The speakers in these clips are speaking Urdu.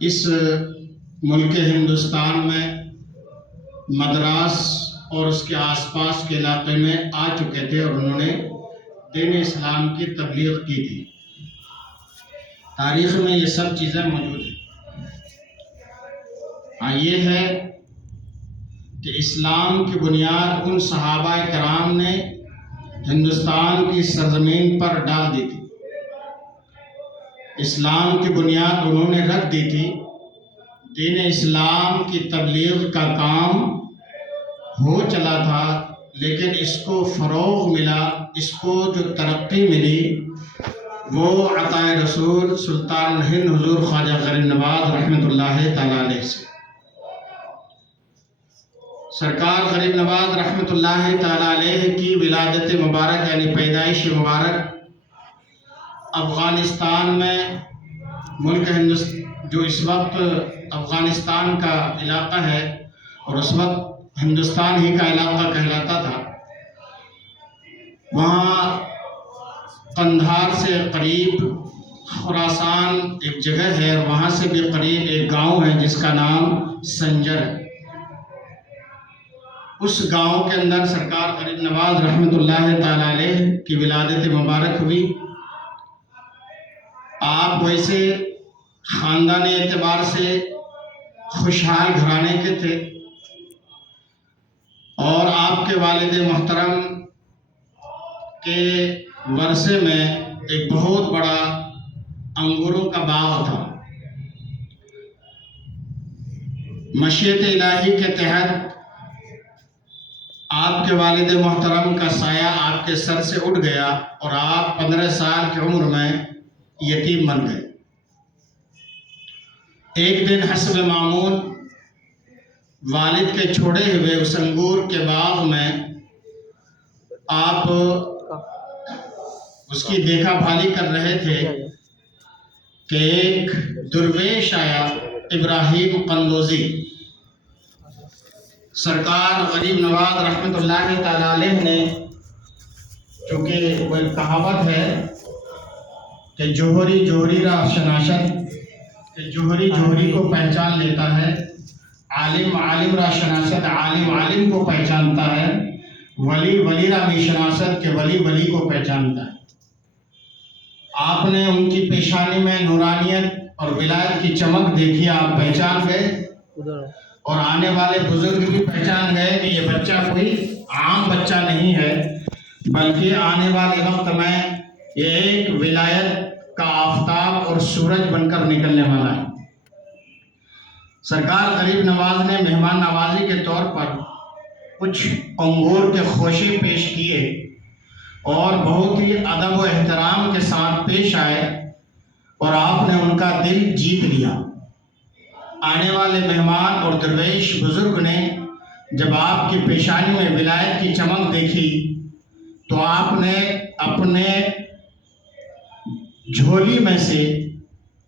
اس ملک ہندوستان میں مدراس اور اس کے آس پاس کے علاقے میں آ چکے تھے اور انہوں نے دین اسلام کی تبلیغ کی تھی۔ تاریخ میں یہ سب چیزیں موجود ہیں۔ یہ ہے کہ اسلام کی بنیاد ان صحابہ کرام نے ہندوستان کی سرزمین پر ڈال دی تھی۔ اسلام کی بنیاد انہوں نے رکھ دی تھی۔ دین اسلام کی تبلیغ کا کام ہو چلا تھا، لیکن اس کو فروغ ملا، اس کو جو ترقی ملی وہ عطائے رسول سلطان ہند حضور خواجہ غریب نواز رحمۃ اللہ تعالیٰ علیہ سے۔ سرکار غریب نواز رحمۃ اللہ تعالیٰ علیہ کی ولادت مبارک یعنی پیدائش مبارک افغانستان میں ملک ہندوستان جو اس وقت افغانستان کا علاقہ ہے اور اس وقت ہندوستان ہی کا علاقہ کہلاتا تھا، وہاں قندھار سے قریب خراسان ایک جگہ ہے اور وہاں سے بھی قریب ایک گاؤں ہے جس کا نام سنجر ہے۔ اس گاؤں کے اندر سرکار غریب نواز رحمۃ اللہ تعالیٰ علیہ کی ولادت مبارک ہوئی۔ آپ ویسے خاندانی اعتبار سے خوشحال گھرانے کے تھے اور آپ کے والد محترم کے ورثے میں ایک بہت بڑا انگوروں کا باغ تھا۔ مشیت الہی کے تحت آپ کے والد محترم کا سایہ آپ کے سر سے اٹھ گیا اور آپ 15 سال کی عمر میں یتیم بن گئے۔ ایک دن حسب معمول والد کے چھوڑے ہوئے اس انگور کے باغ میں آپ اس کی دیکھا بھالی کر رہے تھے کہ ایک درویش آیا، ابراہیم قندوزی۔ سرکار غریب نواز رحمۃ اللہ تعالیٰ علیہ نے، چونکہ وہ ایک کہاوت ہے کہ جوہری جوہری را شناسد، کہ جوہری جوہری کو پہچان لیتا ہے، عالم عالم را شناسد عالم عالم کو پہچانتا ہے، ولی ولی را بھی شناسد کہ ولی ولی کو پہچانتا ہے۔ آپ نے ان کی پیشانی میں نورانیت اور ولایت کی چمک دیکھی، آپ پہچان گئے اور آنے والے بزرگ بھی پہچان گئے کہ یہ بچہ کوئی عام بچہ نہیں ہے، بلکہ آنے والے وقت میں یہ ایک ولایت کا آفتاب اور سورج بن کر نکلنے والا ہے۔ سرکار غریب نواز نے مہمان نوازی کے طور پر کچھ انگور کے خوشے پیش کیے اور بہت ہی ادب و احترام کے ساتھ پیش آئے اور آپ نے ان کا دل جیت لیا۔ آنے والے مہمان اور درویش بزرگ نے جب آپ کی پیشانی میں ولایت کی چمک دیکھی تو آپ نے اپنے جھولی میں سے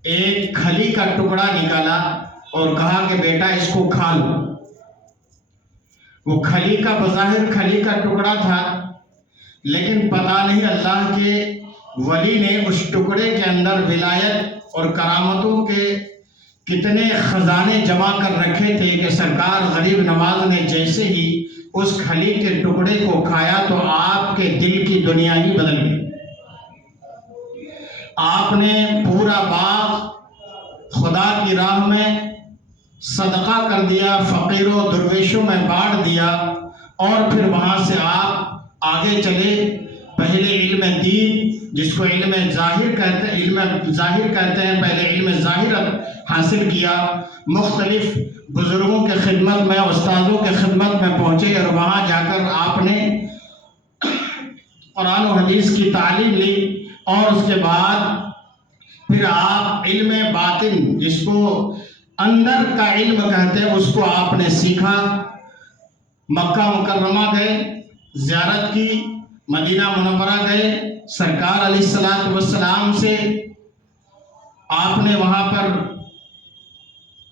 ایک کھلی کا ٹکڑا نکالا اور کہا کہ بیٹا اس کو کھا لو۔ وہ کھلی کا بظاہر کھلی کا ٹکڑا تھا، لیکن پتہ نہیں اللہ کے ولی نے اس ٹکڑے کے اندر ولایت اور کرامتوں کے کتنے خزانے جمع کر رکھے تھے کہ سرکار غریب نواز نے جیسے ہی اس کھلی کے ٹکڑے کو کھایا تو آپ کے دل کی دنیا ہی بدل گئی۔ آپ نے پورا باغ خدا کی راہ میں صدقہ کر دیا، فقیروں درویشوں میں بانٹ دیا اور پھر وہاں سے آپ آگے چلے۔ پہلے علم دین جس کو علم ظاہر کہتے ہیں، پہلے علم ظاہر حاصل کیا، مختلف بزرگوں کے خدمت میں، استادوں کے خدمت میں پہنچے اور وہاں جا کر آپ نے قرآن و حدیث کی تعلیم لی اور اس کے بعد پھر آپ علم باطن جس کو اندر کا علم کہتے ہیں اس کو آپ نے سیکھا۔ مکہ مکرمہ گئے، زیارت کی، مدینہ منورہ گئے، سرکار علیہ السلام سے آپ نے وہاں پر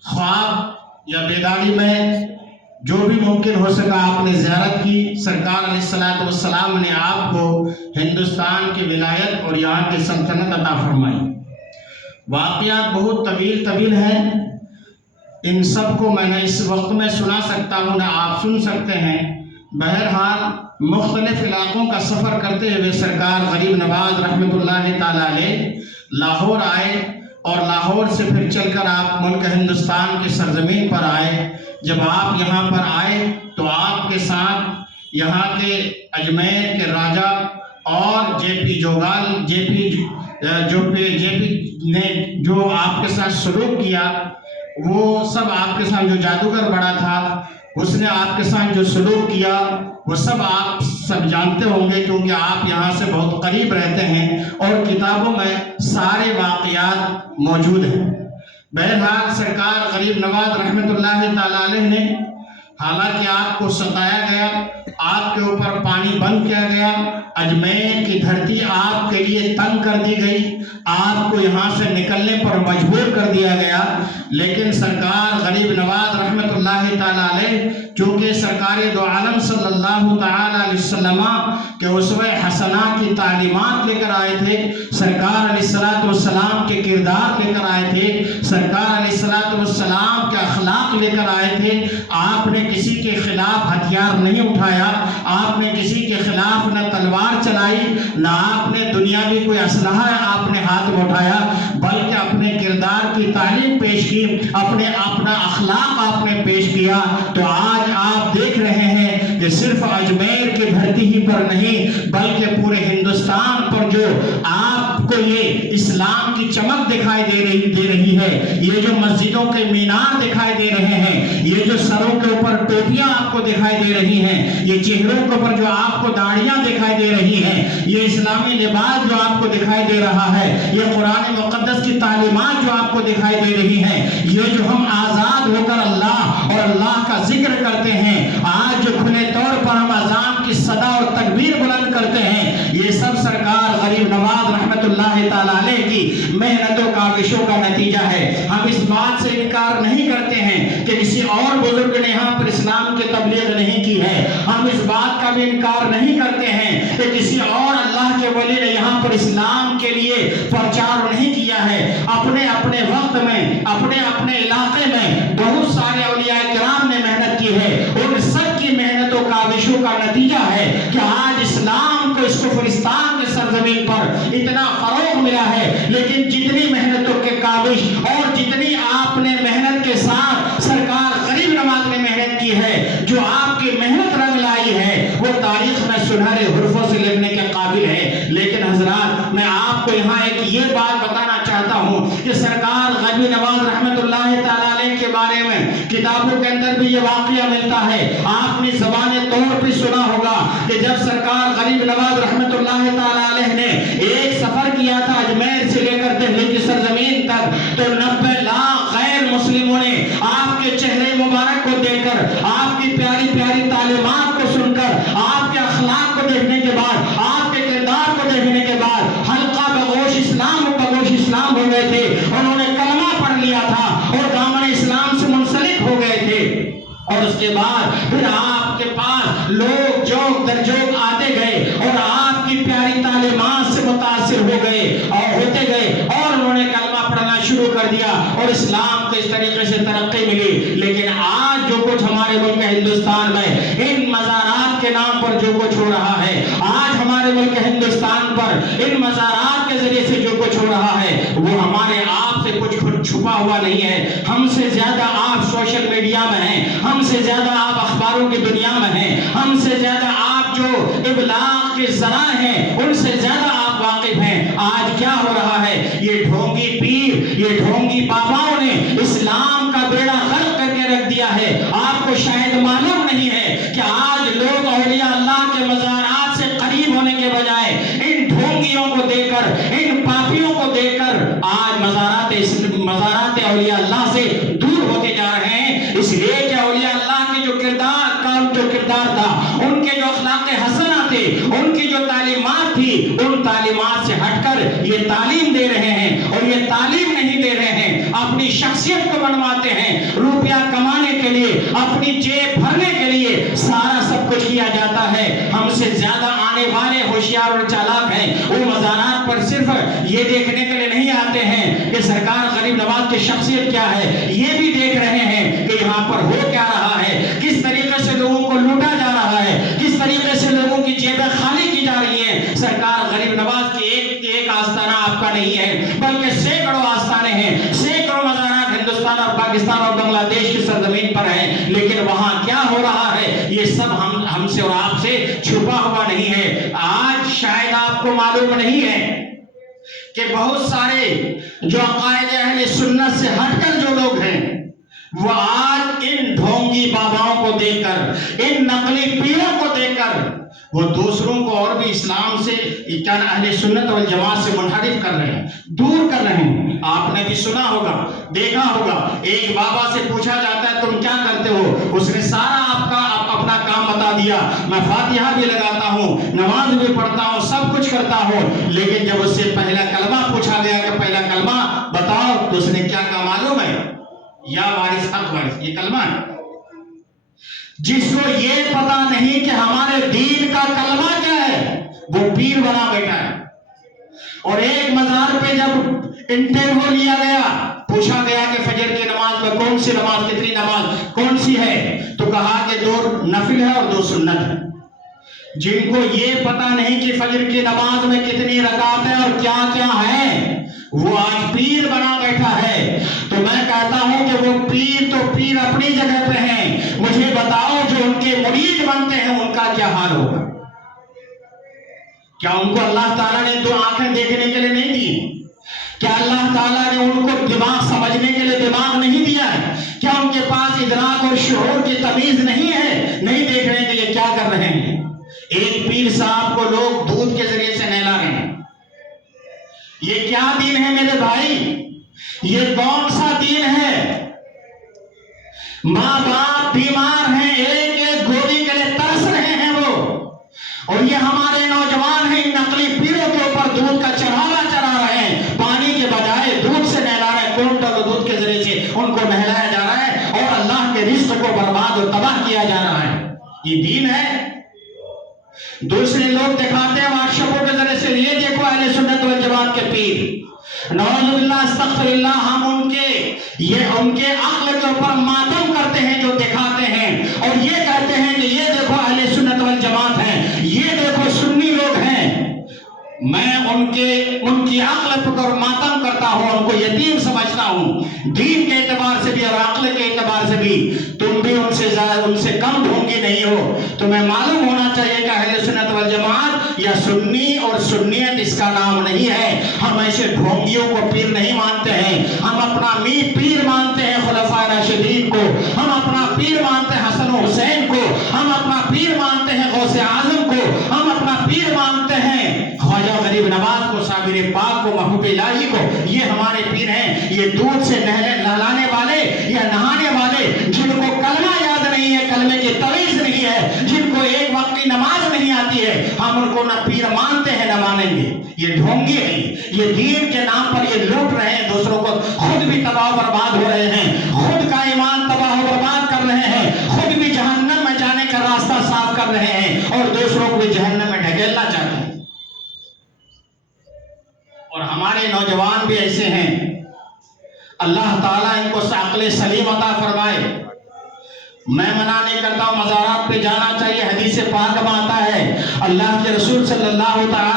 خواب یا بیداری میں جو بھی ممکن ہو سکا آپ نے زیارت کی۔ سرکار علیہ السلام نے آپ کو ہندوستان کی ولایت اور یہاں کی سلطنت عطا فرمائی۔ واقعات بہت طویل ہیں، ان سب کو میں نے اس وقت میں سنا سکتا ہوں، نہ آپ سن سکتے ہیں۔ بہرحال مختلف علاقوں کا سفر کرتے ہوئے سرکار غریب نواز رحمۃ اللہ تعالیٰ علیہ لاہور آئے، اور لاہور سے پھر چل کر آپ ملک ہندوستان کی سرزمین پر آئے۔ جب آپ یہاں پر آئے تو آپ کے ساتھ یہاں کے اجمیر کے راجہ اور جے پی نے جو آپ کے ساتھ سلوک کیا، وہ سب آپ کے ساتھ جو جادوگر بڑا تھا اس نے آپ کے ساتھ جو سلوک کیا وہ سب آپ سب جانتے ہوں گے، کیونکہ آپ یہاں سے بہت قریب رہتے ہیں اور کتابوں میں سارے واقعات موجود ہیں۔ بہرحال سرکار غریب نواز رحمۃ اللہ تعالیٰ علیہ نے، حالانکہ آپ کو ستایا گیا، آپ کے اوپر پانی بند کیا گیا، اجمیر کی دھرتی آپ کے لیے تنگ کر دی گئی، آپ کو یہاں سے نکلنے پر مجبور کر دیا گیا، لیکن سرکار غریب نواز رحمۃ اللہ تعالیٰ علیہ چونکہ سرکار دو عالم صلی اللہ تعالیٰ علیہ وسلم کے اسوہ حسنہ کی تعلیمات لے کر آئے تھے، سرکار علیہ السلام کے کردار لے کر آئے تھے، سرکار علیہ السلام کے اخلاق لے کر آئے تھے۔ آپ نے کسی کے خلاف ہتھیار نہیں اٹھایا، آپ نے کسی کے خلاف نہ تلوار چلائی، نہ آپ نے دنیاوی کوئی اسلحہ آپ نے ہاتھ میں اٹھایا، بلکہ اپنے کردار کی تعلیم پیش کی، اپنا اخلاق آپ نے پیش کیا۔ تو آج آپ دیکھ رہے ہیں کہ صرف اجمیر کی دھرتی ہی پر نہیں بلکہ پورے ہندوستان پر جو آپ کو یہ اسلام کی چمک دکھائی دے رہی ہے، یہ جو مسجدوں کے مینار دکھائی دے رہے ہیں، یہ جو سروں کے اوپر ٹوپیاں آپ کو دکھائی دے رہی ہیں، یہ چہروں کے اوپر جو آپ کو داڑیاں دکھائی دے رہی ہیں، یہ اسلامی لباس جو آپ کو دکھائی دے رہا ہے، یہ قرآن مقدس کی تعلیمات جو آپ کو دکھائی دے رہی ہیں، یہ جو ہم آزاد ہو کر اللہ اور اللہ کا ذکر کرتے ہیں، آج جو کھلے طور پر ہم اذان کی صدا اور تکبیر بلند کرتے ہیں، یہ سب سرکار غریب نواز رحمت اللہ تعالیٰ علیہ کی محنتوں کاوشوں کا نتیجہ ہے۔ ہم اس بات سے انکار نہیں کرتے ہیں کہ کسی اور بزرگ نے یہاں پر اسلام کی تبلیغ نہیں کی ہے، ہم اس بات کا بھی انکار نہیں کرتے ہیں کہ کسی اور اللہ کے ولی نے یہاں پر اسلام کے لیے پرچار نہیں کیا ہے۔ اپنے اپنے وقت میں، اپنے اپنے علاقے میں بہت سارے اولیاء کرام نے محنت کی ہے، ان سب کی محنتوں کاوشوں کا نتیجہ ہے کہ آج اسلام کو اس کفرستان کے سرزمین پر اتنا فروغ ملا ہے۔ لیکن جتنی محنتوں کے کاوش اور جتنی آپ نے محنت کے ساتھ سرکار غریب نواز نے محنت کی ہے، جو آپ کی محنت رنگ لائی ہے، وہ تاریخ میں سنہرے حروفوں سے لکھنے کے قابل ہے۔ لیکن حضرات، میں آپ کو یہاں ایک یہ بات بتانا چاہتا ہوں کہ سرکار غریب نواز رحمت اللہ تعالیٰ علیہ کے بارے میں کتابوں کے اندر بھی یہ واقعہ ملتا ہے۔ آپ نے زبان طور پہ سنا ہوگا کہ جب سرکار غریب نواز رحمت اللہ تعالیٰ علیہ نے ایک سفر کیا تھا اجمیر سے لے کر دہلی کی سرزمین تک، تو 90 لاکھ غیر مسلموں نے آپ کے چہرے مبارک کو دیکھ کر، آپ کی پیاری پیاری تعلیمات کو سن کر، آپ کے اخلاق کو دیکھنے کے بعد، آپ کے کردار کو دیکھنے کے بعد حلقہ بگوش اسلام ہو گئے تھے۔ انہوں نے کلمہ پڑھ لیا تھا اور دامن اسلام سے منسلک ہو گئے تھے، اور اس کے بعد پھر آپ کے پاس لوگ جوک در جوک آتے گئے اور آپ کی پیاری تعلیمات سے متاثر ہو گئے اور ہوتے گئے، اور انہوں نے کلمہ پڑھنا شروع کر دیا اور اسلام کو اس طریقے سے ترقی ملی۔ لیکن آج جو کچھ ہمارے ملک ہندوستان میں ان مزارات کے نام پر جو کچھ ہو رہا ہے، آج ہمارے ملک ہندوستان پر ان مزارات کے ذریعے سے جو کچھ ہو رہا ہے، وہ ہمارے آپ سے کچھ چھپا ہوا نہیں ہے۔ ہم سے زیادہ آپ سوشل میڈیا میں ہیں، ہم سے زیادہ آپ اخباروں کی دنیا میں ہیں، ہم سے زیادہ آپ جو ابلاغ کے ذرائع ہیں ان سے زیادہ آپ واقف ہیں۔ آج کیا ہو رہا ہے؟ یہ ڈھونگی پیر، یہ ڈھونگی باباؤں نے اسلام کا بیڑا غرق کر کے رکھ دیا ہے۔ آپ کو شاید معلوم نہیں ہے کہ آج لوگ اولیاء اللہ کے مزارات سے قریب ہونے کے بجائے ان ڈھونگیوں کو دیکھ کر، ان پاپیوں کو دیکھ کر آج مزارات اولیاء اللہ سے دور ہوتے جا رہے ہیں، اس لیے کہ اولیاء اللہ کے جو کردار تھا، ان کے جو اخلاق حسنہ تھے، ان کی جو تعلیمات تھی، ان تعلیمات سے ہٹ کر یہ تعلیم دے رہے ہیں، اور یہ تعلیم نہیں دے رہے ہیں، اپنی شخصیت کو بنواتے ہیں، روپیہ کمانے کے لیے، اپنی جیب بھرنے کے لیے سارا سب کچھ کیا جاتا ہے۔ ہم سے زیادہ آنے والے ہوشیار اور چالاک ہیں، وہ مزارات پر صرف یہ دیکھنے کے لیے نہیں آتے ہیں کہ سرکار نواز کی شخصیت کیا ہے یہ بھی دیکھ رہے ہیں کہ یہاں پر ہو کیا رہا ہے، کس طریقے سے لوگوں کو لوٹا جا رہا ہے، کس طریقے سے لوگوں کی جیبیں خالی کی جا رہی ہیں۔ سرکار غریب نواز کی ایک آستانہ آپ کا نہیں ہے، بلکہ سینکڑوں آستانے ہیں، سینکڑوں مزارات ہندوستان اور پاکستان اور بنگلہ دیش کی سرزمین پر ہیں، لیکن وہاں کیا ہو رہا ہے یہ سب ہم سے اور آپ سے چھپا ہوا نہیں ہے۔ آج شاید آپ کو معلوم نہیں ہے کہ بہت سارے جو عقائد اہل سنت سے ہٹ کر جو لوگ ہیں وہ آج ان ڈھونگی باباؤں کو دیکھ کر، ان نقلی پیروں کو دیکھ کر وہ دوسروں کو اور بھی اسلام سے، اہل سنت والجماعت سے منحرف کر رہے ہیں، دور کر رہے ہیں۔ آپ نے بھی سنا ہوگا، دیکھا ہوگا، ایک بابا سے پوچھا جاتا ہے تم کیا کرتے ہو، اس نے سارا آپ کا اپنا کام بتا دیا، میں فاتحہ بھی لگاتا ہوں، نماز بھی پڑھتا ہوں، سب کچھ کرتا ہوں، لیکن جب اس سے پہلا کلمہ پوچھا گیا کہ پہلا کلمہ بتاؤ تو اس نے کیا کہا معلوم ہے؟ یا وارث حق وارث، یہ کلمہ ہے۔ جس کو یہ پتا نہیں کہ ہمارے دین کا کلمہ کیا ہے وہ پیر بنا بیٹھا ہے۔ اور ایک مزار پہ جب انٹرویو لیا گیا، پوچھا گیا کہ فجر کی نماز میں کون سی نماز، کتنی نماز کون سی ہے، تو کہا کہ 2 نفل ہے اور 2 سنت ہے۔ جن کو یہ پتا نہیں کہ فجر کی نماز میں کتنی رکعت ہے اور کیا کیا ہے، وہ آج پیر بنا بیٹھا ہے۔ تو میں کہتا ہوں کہ وہ پیر تو پیر اپنی جگہ پہ ہیں، مجھے بتاؤ جو ان کے مرید بنتے ہیں ان کا کیا حال ہوگا؟ کیا ان کو اللہ تعالیٰ نے 2 آنکھیں دیکھنے کے لیے نہیں دی؟ کیا اللہ تعالیٰ نے ان کو دماغ سمجھنے کے لیے دماغ نہیں دیا ہے؟ کیا ان کے پاس ادراک اور شعور کی تمیز نہیں ہے؟ نہیں دیکھ رہے کہ یہ کیا کر رہے ہیں؟ ایک پیر صاحب کو لوگ دودھ کے ذریعے سے نہلا رہے ہیں۔ یہ کیا دین ہے میرے بھائی؟ یہ کون سا دین ہے؟ ماں باپ بیمار ہیں، ایک ایک گولی کے لیے ترس رہے ہیں وہ، اور یہ ہمارے نوجوان ہیں نقلی پیروں کے اوپر دودھ کا چڑھاوا چڑھا رہے ہیں، پانی کے بجائے دودھ سے نہلا رہے ہیں، کونٹل دودھ کے ذریعے سے ان کو نہلایا جا رہا ہے اور اللہ کے رزق کو برباد و تباہ کیا جا رہا ہے۔ یہ دین ہے؟ دوسرے لوگ دکھاتے ہیں واٹس ایپوں کے ذریعے سے، یہ دیکھو اہل سنت والجماعت کے پیر، نعوذ باللہ استغفر اللہ، ہم ان کے عقل کے اوپر ماتم کرتے ہیں جو دکھاتے ہیں، اور یہ کہتے ہیں کہ یہ دیکھو اہل سنت والجماعت ہیں، یہ دیکھو سنی لوگ ہیں۔ میں ان کی عقل پر ماتم کرتا ہوں، ان کو یتیم سمجھتا ہوں، دین کے اعتبار سے بھی اور عقل کے اعتبار سے بھی تم بھی ان سے کم ڈھونگی نہیں ہو۔ تمہیں معلوم ہونا چاہیے کہ اہل سنت والجماعت یا سنی اور سنیت اس کا نام نہیں ہے۔ ہم ایسے ڈھونگیوں کو پیر نہیں مانتے ہیں، ہم اپنا پیر مانتے ہیں خلفائے راشدین کو، ہم اپنا پیر مانتے ہیں حسن و حسین کو، ہم اپنا پیر مانتے ہیں غوث اعظم کو، ہم اپنا پیر مانتے ہیں خواجہ غریب نواز کو، صابر پاک کو، محبوب الہی کو۔ یہ ہمارے پیر ہیں۔ یہ دودھ سے نہلانے والے یا نہانے والے جن کو کلمہ یاد نہیں ہے، کلمے کی تمیز نہیں ہے، جن کو ایک وقت کی نماز نہیں آتی ہے، ہم ان کو نہ پیر مانتے ہیں نہ مانیں گے۔ یہ ڈھونگی ہیں، یہ دین کے نام پر یہ لوٹ رہے ہیں دوسروں کو، خود بھی تباہ و برباد ہو رہے ہیں، خود کا ایمان تباہ و برباد کر رہے ہیں، خود بھی جہنم میں جانے کا راستہ صاف کر رہے ہیں اور دوسروں کو بھی جہنم میں ڈھکیلنا چاہتے ہیں۔ اور ہمارے نوجوان بھی ایسے ہیں، اللہ تعالیٰ ان کو عقل سلیم عطا فرمائے۔ میں منع نہیں کرتا ہوں، مزارات پہ جانا چاہیے، حدیث پاک میں آتا ہے اللہ کے رسول صلی اللہ تعالیٰ